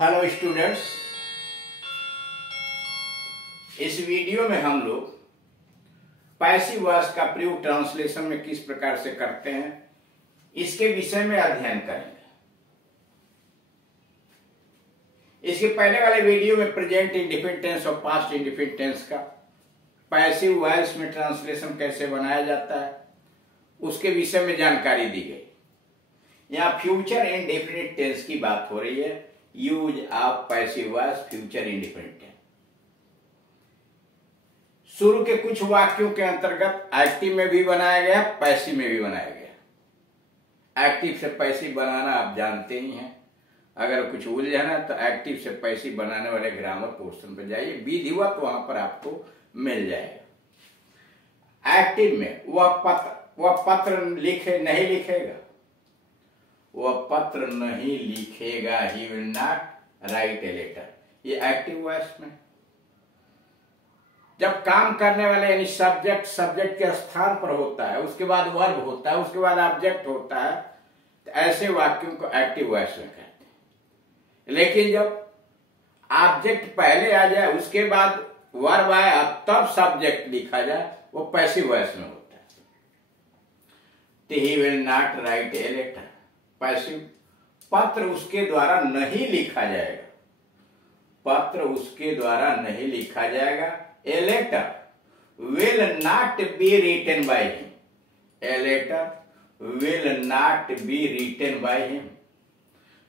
Hello students, इस video में हम लोग पैसिव वॉइस का प्रयोग ट्रांसलेशन में किस प्रकार से करते हैं इसके विषय में अध्ययन करेंगे। इसके पहले वाले वीडियो में प्रेजेंट इंडेफिनिट टेंस और पास्ट इंडेफिनिट टेंस का पैसिव वॉइस में ट्रांसलेशन कैसे बनाया जाता है उसके विषय में जानकारी दी गई। यहाँ फ्यूचर इंडेफिनिट टेंस की बात हो रही है। Use of passive voice future indefinite tense. शुरू के कुछ वाक्यों के अंतर्गत एक्टिव में भी बनाया गया, पैसिव में भी बनाया गया। एक्टिव से पैसिव बनाना आप जानते ही हैं। अगर कुछ उलझन है तो एक्टिव से पैसिव बनाने वाले ग्रामर पोर्शन पर जाइए, विधिवत वहां पर आपको मिल जाएगा। एक्टिव में वह पत्र नहीं लिखेगा, वह पत्र नहीं लिखेगा। He will not write a letter. ये एक्टिव वॉइस में जब काम करने वाले यानी सब्जेक्ट के स्थान पर होता है, उसके बाद वर्ब होता है, उसके बाद ऑब्जेक्ट होता है, तो ऐसे वाक्यों को एक्टिव वॉइस में कहते हैं। लेकिन जब ऑब्जेक्ट पहले आ जाए, उसके बाद वर्ब आए, तब सब्जेक्ट लिखा जाए, वो पैसिव वॉइस में होता है। He will not write a letter. Passive पत्र उसके द्वारा नहीं लिखा जाएगा, पत्र उसके द्वारा नहीं लिखा जाएगा। A letter will not be written by him. A letter will not be written by him.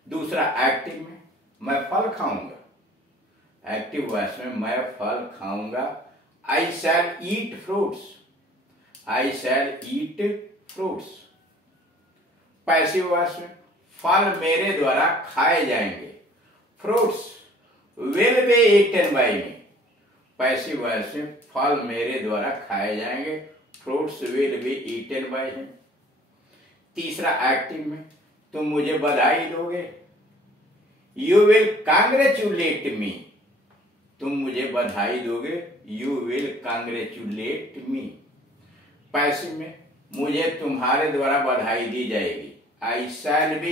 दूसरा एक्टिव में मैं फल खाऊंगा। एक्टिव वॉइस में मैं फल खाऊंगा। I shall eat fruits. I shall eat fruits. Passive voice में फल मेरे द्वारा खाए जाएंगे। Fruits will be eaten by me. Passive voice में फल मेरे द्वारा खाए जाएंगे। Fruits will be eaten by him. तीसरा एक्टिव में तुम मुझे बधाई दोगे। You will congratulate me. तुम मुझे बधाई दोगे। You will congratulate me. Passive में मुझे तुम्हारे द्वारा बधाई दी जाएगी। I shall be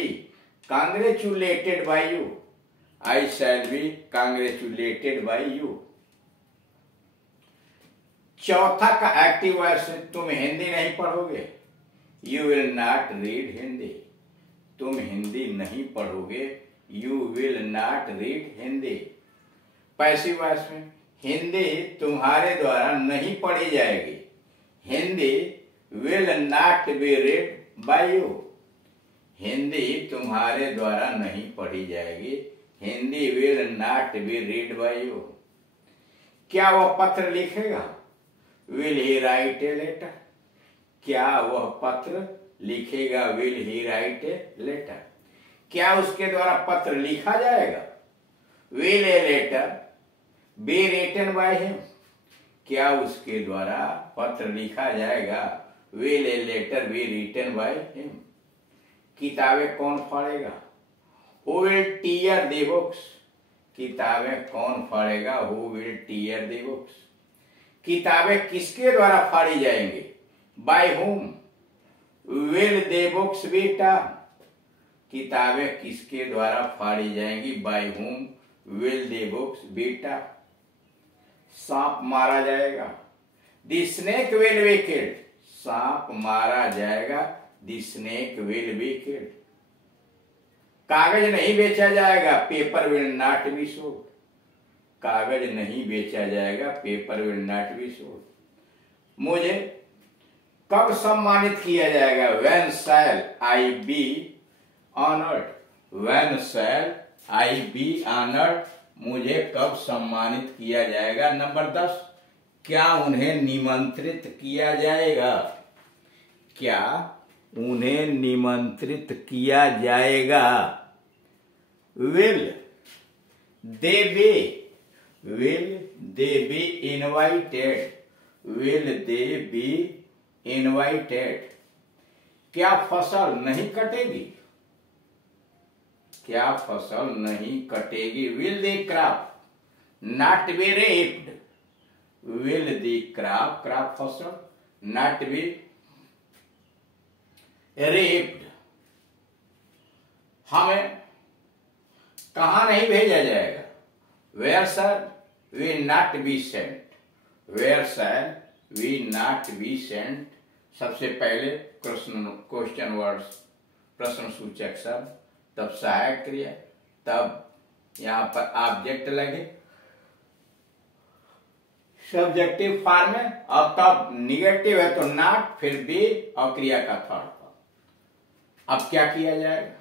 congratulated by you. I shall be congratulated by you. चौथा का एक्टिव वॉइस है तुम हिंदी नहीं पढ़ोगे। You will not read Hindi. तुम हिंदी नहीं पढ़ोगे। You will not read Hindi. Passive voice में हिंदी तुम्हारे द्वारा नहीं पढ़ी जाएगी। Hindi will not be read by you. Hindi तुम्हारे द्वारा नहीं पढ़ी जाएगी। Hindi will not be read by you. क्या वह पत्र लिखेगा। Will he write a letter. क्या वह पत्र लिखेगा। Will he write a letter. क्या उसके द्वारा पत्र लिखा जाएगा। Will a letter be written by him. क्या उसके द्वारा पत्र लिखा जाएगा। Will a letter be written by him. किताबें कौन फाड़ेगा। Who will tear the books. किताबें कौन फाड़ेगा। Who will tear the books. किताबें किसके द्वारा फाड़ी जाएंगी। By whom will the books be torn. किताबें किसके द्वारा फाड़ी जाएंगी। By whom will the books be torn. सांप मारा जाएगा। The snake will be killed. सांप मारा जाएगा। The snake will be killed. कागज नहीं बेचा जाएगा। Paper will not be sold. कागज नहीं बेचा जाएगा। Paper will not be sold. मुझे कब सम्मानित किया जाएगा। When shall I be honoured. When shall I be honoured. मुझे कब सम्मानित किया जाएगा। नंबर 10, क्या उन्हें निमंत्रित किया जाएगा। क्या उन्हें निमंत्रित किया जाएगा। Will they be invited. Will they be invited. क्या फसल नहीं कटेगी। क्या फसल नहीं कटेगी। Will the crop not be reaped. Will the crop फसल नॉट बी रेप्ड। हमें कहाँ नहीं भेजा जाएगा? Where shall we not be sent, where shall we not be sent. सबसे पहले क्वेश्चन वर्ड्स, प्रश्न सूचक शब्द, तब सहायक क्रिया, तब यहां पर ऑब्जेक्ट लगे सब्जेक्टिव फॉर्म में, और तब निगेटिव है तो नॉट, फिर बी और क्रिया का थर्ड फॉर्म। अब क्या किया जाएगा?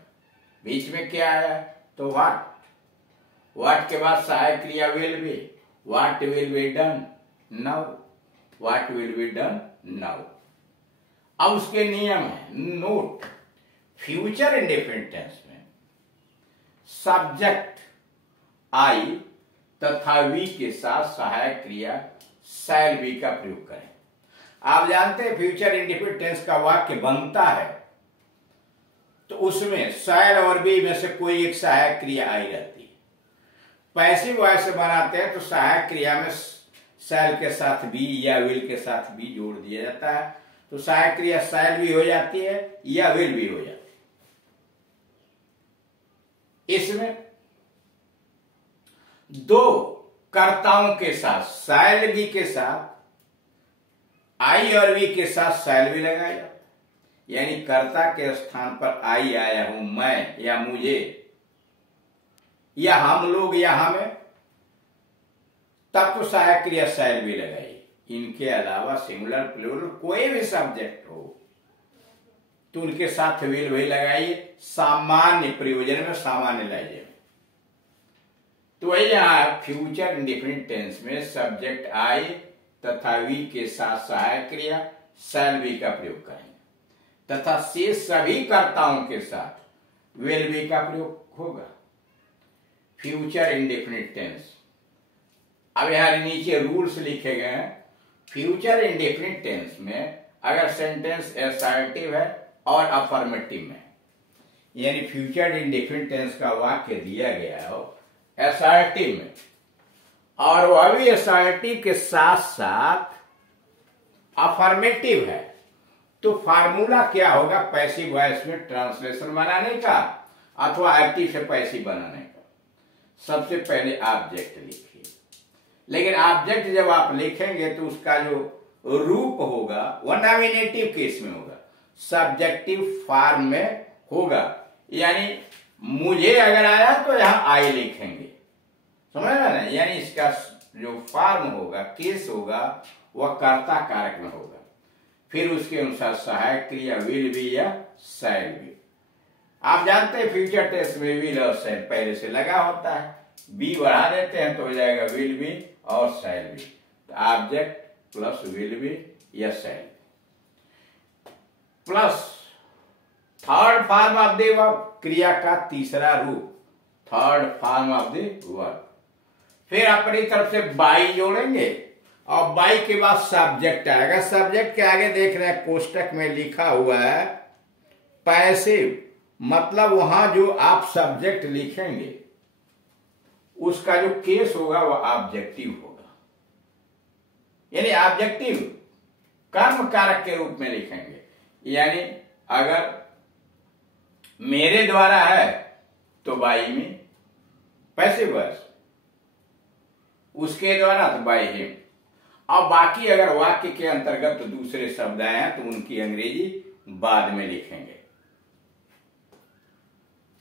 बीच में क्या आया? तो व्हाट, व्हाट के बाद सहायक क्रिया will be, what will be done now, what will be done now. अब उसके नियम है, नोट, फ्यूचर इंडेफिनिट टेंस में सब्जेक्ट आई तथा वी के साथ सहायक क्रिया शैल बी का प्रयोग करें। आप जानते हैं फ्यूचर इंडेफिनिट टेंस का वाक्य बनता है तो उसमें शैल और बी में से कोई एक सहायक क्रिया आई रहती है। पैसिव वॉइस से बनाते हैं तो सहायक क्रिया में शैल के साथ बी या विल के साथ बी जोड़ दिया जाता है, तो सहायक क्रिया शैल भी हो जाती है या विल भी हो जाती है। इसमें दो कर्ताओं के साथ शैल बी के साथ आई और वी के साथ शैल भी लगाया जाता है, यानी कर्ता के स्थान पर आई आया हूं मैं या मुझे या हम लोग या हमें, तब तो सहायक क्रिया शैल भी लगाई। इनके अलावा सिंगुलर प्लूरल कोई भी सब्जेक्ट हो तो उनके साथ विल भी लगाइए, सामान्य प्रयोजन में, सामान्य लहजे में। तो वही यहां फ्यूचर इंडेफिनिट टेंस में सब्जेक्ट आई तथा वी के साथ सहायक क्रिया शैल बी का प्रयोग करेंगे तथा शेष सभी कर्ताओं के साथ विल बी का प्रयोग होगा। फ्यूचर इंडेफिनिट टेंस, अब यहां नीचे रूल्स लिखे गए हैं। फ्यूचर इंडेफिनिट टेंस में अगर सेंटेंस असर्टिव है और अफर्मेटिव में, यानी फ्यूचर इंडेफिनिट टेंस का वाक्य दिया गया हो असर्टिव में और वह भी असर्टिव के साथ साथ अफर्मेटिव है, तो फार्मूला क्या होगा पैसिव वॉइस में ट्रांसलेशन बनाने का अथवा एक्टिव से पैसिव बनाने का? सबसे पहले ऑब्जेक्ट लिखिए, लेकिन ऑब्जेक्ट जब आप लिखेंगे तो उसका जो रूप होगा वह नॉमिनेटिव केस में होगा, सब्जेक्टिव फॉर्म में होगा। यानी मुझे अगर आया तो यहां आई लिखेंगे, समझ रहे ना? यानी इसका जो फॉर्म होगा, केस होगा, वह कर्ता कारक में होगा। फिर उसके अनुसार सहायक क्रिया विल बी या शैल बी। आप जानते हैं फ्यूचर टेंस में विल और शैल पहले से लगा होता है, बी बढ़ा देते हैं तो हो जाएगा विल बी और शैल बी, तो ऑब्जेक्ट प्लस विल बी या शैल plus third form of the verb, क्रिया का तीसरा रूप, third form of the verb. फिर अपनी तरफ से बाई जोड़ेंगे और बाई के बाद सब्जेक्ट आएगा। सब्जेक्ट के आगे देख रहे हैं कोष्टक में लिखा हुआ है पैसिव, मतलब वहां जो आप सब्जेक्ट लिखेंगे उसका जो केस होगा वह ऑब्जेक्टिव होगा, यानी ऑब्जेक्टिव कर्म कारक के रूप में लिखेंगे। यानी अगर मेरे द्वारा है तो बाई में पैसिव वॉइस, उसके द्वारा तो बाई हिम, और बाकी अगर वाक्य के अंतर्गत तो दूसरे शब्द आए हैं तो उनकी अंग्रेजी बाद में लिखेंगे।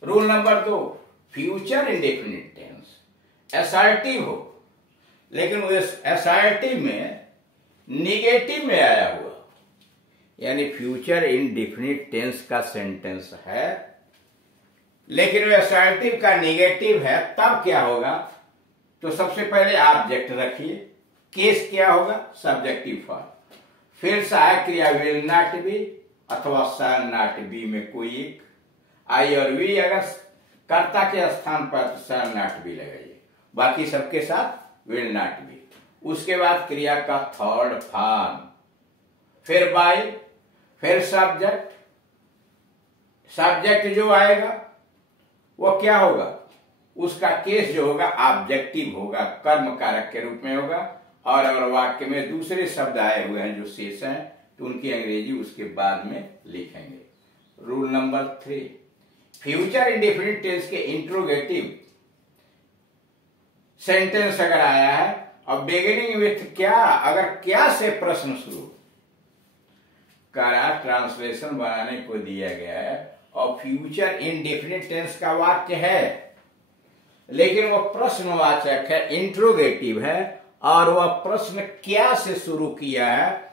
Rule number 2, future indefinite tense assertive हो लेकिन उस असर्टिव में निगेटिव में आया हुआ, यानी फ्यूचर इंडेफिनिट टेंस का सेंटेंस है लेकिन वह असर्टिव का निगेटिव है, तब क्या होगा? तो सबसे पहले ऑब्जेक्ट रखिए, केस क्या होगा? सब्जेक्टिव फॉर्म, फिर सहायक क्रिया विल नॉट बी अथवा शैल नॉट बी में कोई एक, आई और वी अगर कर्ता के स्थान पर तो शैल नॉट बी लगाइए, बाकी सबके साथ विल नॉट बी। उसके बाद क्रिया का थर्ड फॉर्म, फिर बाई, फिर सब्जेक्ट। सब्जेक्ट जो आएगा वो क्या होगा? उसका केस जो होगा ऑब्जेक्टिव होगा, कर्म कारक के रूप में होगा, और अगर वाक्य में दूसरे शब्द आए हुए हैं जो शेष हैं तो उनकी अंग्रेजी उसके बाद में लिखेंगे। Rule number 3, future indefinite tense के इंट्रोगेटिव सेंटेंस अगर आया है और बिगिनिंग विथ क्या, अगर क्या से प्रश्न शुरू करा, ट्रांसलेशन बनाने को दिया गया है और फ्यूचर इंडेफिनिट टेंस का वाक्य है, लेकिन वह प्रश्नवाचक है, इंट्रोगेटिव है, और वह प्रश्न क्या से शुरू किया है,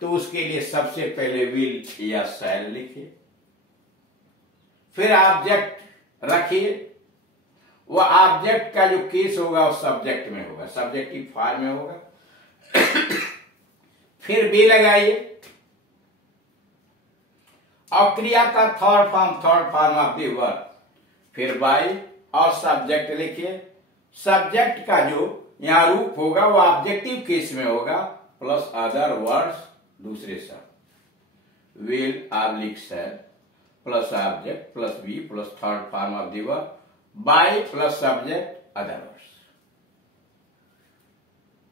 तो उसके लिए सबसे पहले विल या शैल लिखिए, फिर ऑब्जेक्ट रखिए। वह ऑब्जेक्ट का जो केस होगा वो सब्जेक्ट में होगा, सब्जेक्टिव फॉर्म में होगा। फिर बी लगाइए और क्रिया का third form of the verb, फिर बाई और सब्जेक्ट लिखिए। सब्जेक्ट का जो यहां रूप होगा वो ऑब्जेक्टिव केस में होगा, प्लस अदर वर्ड्स, दूसरे शब्द, will oblique shall plus object plus be plus third form of the verb, by plus subject other words.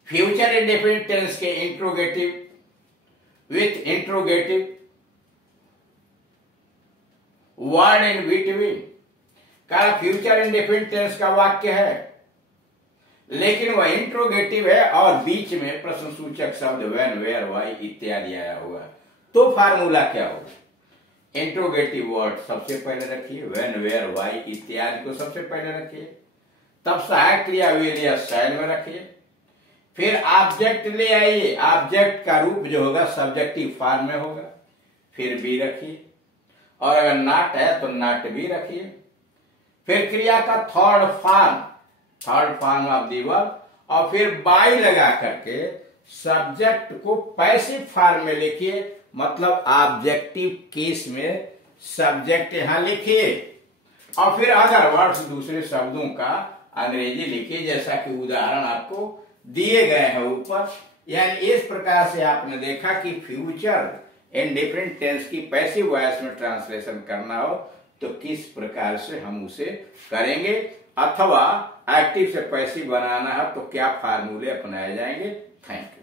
Future indefinite tense के interrogative with interrogative word in between का future indefinite tense का वाक्य है, लेकिन वह interrogative है और बीच में प्रश्नसूचक शब्द व्हेन, वेयर, व्हाई इत्यादि आया हुआ, तो फार्मूला क्या होगा? इंट्रोगेटिव वर्ड सबसे पहले रखिए, व्हेन, वेयर, व्हाई इत्यादि को सबसे पहले रखिए, तब सहायक क्रिया विल या शैल में रखिए, फिर ऑब्जेक्ट ले आइए, ऑब्जेक्ट का रूप जो होगा सब्जेक्टिव फॉर्म में होगा, फिर बी रखिए, और अगर नॉट है तो नॉट भी रखिए, फिर क्रिया का third form of the verb, और फिर बाई लगा करके सब्जेक्ट को पैसिव फॉर्म में लिखिए, मतलब ऑब्जेक्टिव केस में सब्जेक्ट यहां लिखिए, और फिर अदर वर्ड्स, दूसरे शब्दों का अंग्रेजी लिखिए, जैसा कि उदाहरण आपको दिए गए हैं ऊपर। यानी इस प्रकार से आपने देखा कि फ्यूचर इंडेफिनिट टेंस की पैसिव वॉइस में ट्रांसलेशन करना हो तो किस प्रकार से हम उसे करेंगे, अथवा एक्टिव से पैसिव बनाना है तो क्या फार्मूले अपनाए जाएंगे। Thank you.